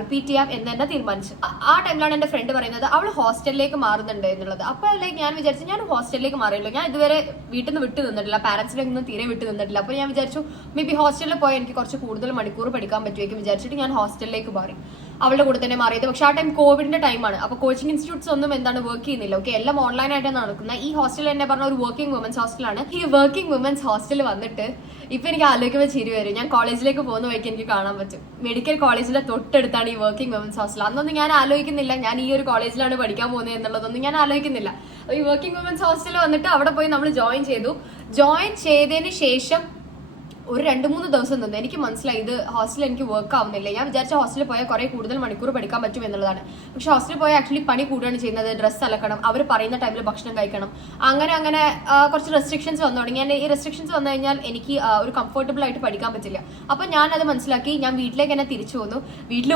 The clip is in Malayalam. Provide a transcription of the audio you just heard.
റിപ്പീറ്റ് ചെയ്യാം എന്ന് തന്നെ തീരുമാനിച്ചു. ആ ടൈമിലാണ് എന്റെ ഫ്രണ്ട് പറയുന്നത് അവൾ ഹോസ്റ്റലിലേക്ക് മാറുന്നുണ്ട് എന്നുള്ളത്. അപ്പൊ ലൈക്ക് ഞാൻ വിചാരിച്ചു ഞാൻ ഹോസ്റ്റലിലേക്ക് മാറിയല്ലോ, ഞാൻ ഇതുവരെ വീട്ടിൽ നിന്ന് വിട്ടു നിന്നിട്ടില്ല, പാരന്റ്സിനെ ഒന്നും തീരെ വിട്ടു നിന്നിട്ടില്ല. അപ്പൊ ഞാൻ വിചാരിച്ചു മേ ബി ഹോസ്റ്റലിൽ പോയി എനിക്ക് കുറച്ച് കൂടുതൽ മണിക്കൂർ പഠിക്കാൻ പറ്റുമെങ്കിൽ വിചാരിച്ചിട്ട് ഞാൻ ഹോസ്റ്റലിലേക്ക് മാറി. അവളുടെ കൂടെ തന്നെ മാറിയത്. പക്ഷെ ആ ടൈം കോവിഡിന്റെ ടൈമാണ്. അപ്പൊ കോച്ചിങ് ഇൻസ്റ്റിറ്റ്യൂട്ട്സ് ഒന്നും എന്താണ് വർക്ക് ചെയ്യുന്നില്ല. ഓക്കെ, എല്ലാം ഓൺലൈനായിട്ടാണ് നടക്കുന്നത്. ഈ ഹോസ്റ്റൽ എന്നെ പറഞ്ഞ ഒരു വർക്കിംഗ് വുമൻസ് ഹോസ്റ്റലാണ്. ഈ വർക്കിംഗ് വുമൻസ് ഹോസ്റ്റലിൽ വന്നിട്ട് ഇപ്പൊ എനിക്ക് ആലോചിക്കുമ്പോൾ ചിരി വരും. ഞാൻ കോളേജിലേക്ക് പോകുന്ന വഴിക്ക് എനിക്ക് കാണാൻ പറ്റും. മെഡിക്കൽ കോളേജിന്റെ തൊട്ടടുത്താണ് ഈ വർക്കിംഗ് വുമൻസ് ഹോസ്റ്റൽ. അന്നൊന്നും ഞാൻ ആലോചിക്കുന്നില്ല ഞാൻ ഈ ഒരു കോളേജിലാണ് പഠിക്കാൻ പോകുന്നത് എന്നുള്ളതൊന്നും ഞാൻ ആലോചിക്കുന്നില്ല. ഈ വർക്കിംഗ് വുമൻസ് ഹോസ്റ്റലിൽ വന്നിട്ട് അവിടെ പോയി നമ്മൾ ജോയിൻ ചെയ്തു. ജോയിൻ ചെയ്തതിന് ശേഷം ഒരു 2-3 ദിവസം നിന്ന് എനിക്ക് മനസ്സിലായി ഇത് ഹോസ്റ്റലിൽ എനിക്ക് വർക്ക് ആവുന്നില്ല. ഞാൻ വിചാരിച്ച ഹോസ്റ്റലിൽ പോയാൽ കുറെ കൂടുതൽ മണിക്കൂർ പഠിക്കാൻ പറ്റും എന്നുള്ളതാണ്. പക്ഷെ ഹോസ്റ്റലിൽ പോയാൽ ആക്ച്വലി പണി കൂടുകയാണ് ചെയ്യുന്നത്. ഡ്രസ്സ് അലക്കണം, അവർ പറയുന്ന ടൈമിൽ ഭക്ഷണം കഴിക്കണം, അങ്ങനെ കുറച്ച് റെസ്ട്രിക്ഷൻസ് വന്നു തുടങ്ങി. ഈ റെസ്ട്രിക്ഷൻസ് വന്നു കഴിഞ്ഞാൽ എനിക്ക് ഒരു കംഫർട്ടബിൾ ആയിട്ട് പഠിക്കാൻ പറ്റില്ല. അപ്പൊ ഞാൻ അത് മനസ്സിലാക്കി ഞാൻ വീട്ടിലേക്ക് തന്നെ തിരിച്ചു പോന്നു. വീട്ടിൽ